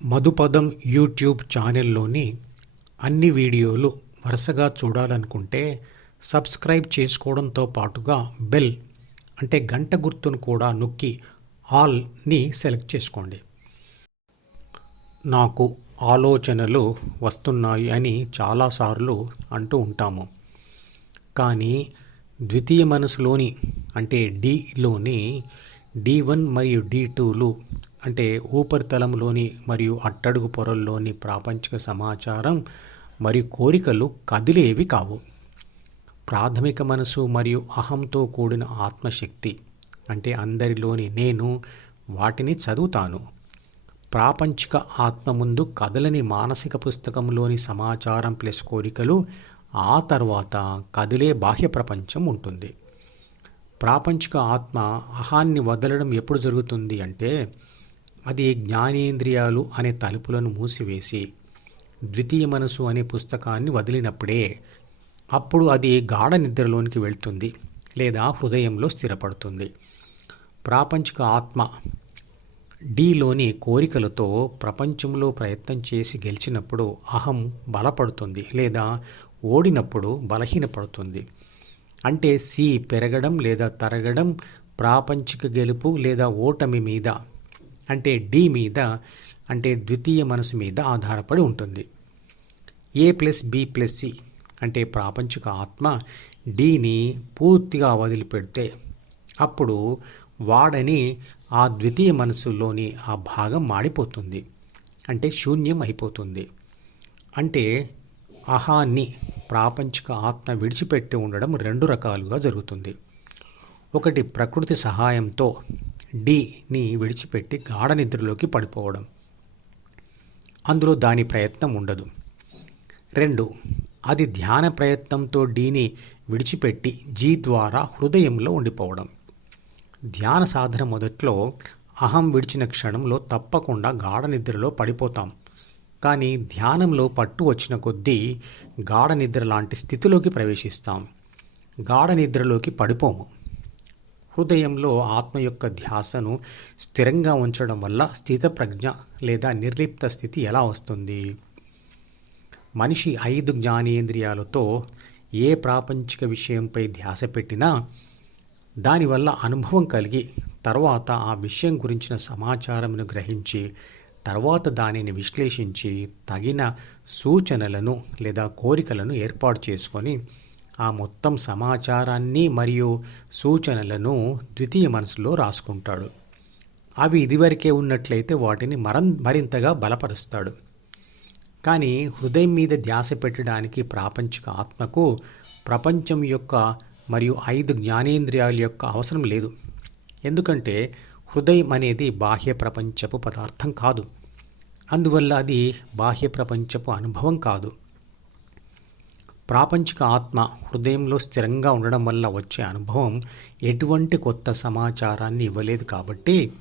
మధుపదం YouTube ఛానల్లోని అన్ని వీడియోలు వరుసగా చూడాలనుకుంటే సబ్స్క్రైబ్ చేసుకోవడంతో పాటుగా బెల్ అంటే గంట గుర్తును కూడా నొక్కి ఆల్ని సెలెక్ట్ చేసుకోండి. నాకు ఆలోచనలు వస్తున్నాయి అని చాలాసార్లు అంటూ ఉంటాము. కానీ ద్వితీయ మనసులోని అంటే డిలోని డి వన్ మరియు డి టూలు అంటే ఉపరితలంలోని మరియు అట్టడుగు పొరల్లోని ప్రాపంచిక సమాచారం మరియు కోరికలు కదిలేవి కావు. ప్రాథమిక మనసు మరియు అహంతో కూడిన ఆత్మశక్తి అంటే అందరిలోని నేను వాటిని చదువుతాను. ప్రాపంచిక ఆత్మ ముందు కదలని మానసిక పుస్తకంలోని సమాచారం ప్లస్ కోరికలు ఆ తర్వాత కదిలే బాహ్య ప్రపంచం ఉంటుంది. ప్రాపంచిక ఆత్మ అహాన్ని వదలడం ఎప్పుడు జరుగుతుంది అంటే అది జ్ఞానేంద్రియాలు అనే తలుపులను మూసివేసి ద్వితీయ మనసు అనే పుస్తకాన్ని వదిలినప్పుడే అప్పుడు అది గాఢ నిద్రలోనికి వెళ్తుంది లేదా హృదయంలో స్థిరపడుతుంది. ప్రాపంచిక ఆత్మ డీలోని కోరికలతో ప్రపంచంలో ప్రయత్నం చేసి గెలిచినప్పుడు అహం బలపడుతుంది లేదా ఓడినప్పుడు బలహీనపడుతుంది. అంటే సి పెరగడం లేదా తరగడం ప్రాపంచిక గెలుపు లేదా ఓటమి మీద అంటే డి మీద అంటే ద్వితీయ మనసు మీద ఆధారపడి ఉంటుంది. A plus B plus C అంటే ప్రాపంచిక ఆత్మ డిని పూర్తిగా వదిలిపెడితే అప్పుడు వాడని ఆ ద్వితీయ మనసులోని ఆ భాగం మాడిపోతుంది. అంటే శూన్యం అయిపోతుంది. అంటే అహాన్ని ప్రాపంచిక ఆత్మ విడిచిపెట్టి ఉండడం రెండు రకాలుగా జరుగుతుంది. ఒకటి ప్రకృతి సహాయంతో డిని విడిచిపెట్టి గాఢ నిద్రలోకి పడిపోవడం. అందులో దాని ప్రయత్నం ఉండదు. రెండు అది ధ్యాన ప్రయత్నంతో డీని విడిచిపెట్టి జీ ద్వారా హృదయంలో ఉండిపోవడం. ధ్యాన సాధన మొదట్లో అహం విడిచిన క్షణంలో తప్పకుండా గాఢ నిద్రలో పడిపోతాం. కానీ ధ్యానంలో పట్టు వచ్చిన కొద్దీ గాఢ నిద్ర లాంటి స్థితిలోకి ప్రవేశిస్తాం. గాఢ నిద్రలోకి పడిపోము. హృదయంలో ఆత్మ యొక్క ధ్యాసను స్థిరంగా ఉంచడం వల్ల స్థితప్రజ్ఞ లేదా నిర్లిప్త స్థితి ఎలా వస్తుంది? మనిషి ఐదు జ్ఞానేంద్రియాలతో ఏ ప్రాపంచిక విషయంపై ధ్యాస పెట్టినా దానివల్ల అనుభవం కలిగి తర్వాత ఆ విషయం గురించిన సమాచారమును గ్రహించి తర్వాత దానిని విశ్లేషించి తగిన సూచనలను లేదా కోరికలను ఏర్పాటు చేసుకొని ఆ మొత్తం సమాచారాన్ని మరియు సూచనలను ద్వితీయ మనసులో రాసుకుంటాడు. అవి ఇదివరకే ఉన్నట్లయితే వాటిని మరం మరింతగా బలపరుస్తాడు. కానీ హృదయం మీద ధ్యాస పెట్టడానికి ప్రాపంచిక ఆత్మకు ప్రపంచం యొక్క మరియు ఐదు జ్ఞానేంద్రియాల యొక్క అవసరం లేదు. ఎందుకంటే హృదయం అనేది బాహ్య ప్రపంచపు పదార్థం కాదు. అందువల్ల అది బాహ్య ప్రపంచపు అనుభవం కాదు. ప్రాపంచిక ఆత్మ హృదయంలో స్థిరంగా ఉండడం వల్ల వచ్చే అనుభవం ఎటువంటి కొత్త సమాచారాన్ని ఇవ్వలేదు కాబట్టి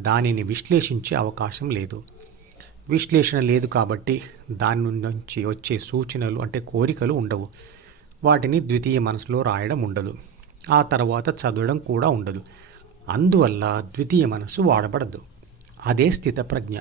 దానిని విశ్లేషించే అవకాశం లేదు. విశ్లేషణ లేదు కాబట్టి దాని నుంచి వచ్చే సూచనలు అంటే కోరికలు ఉండవు. వాటిని ద్వితీయ మనసులో రాయడం ఉండదు. ఆ తర్వాత చదవడం కూడా ఉండదు. అందువల్ల ద్వితీయ మనసు వాడబడదు. అదే స్థితప్రజ్ఞ.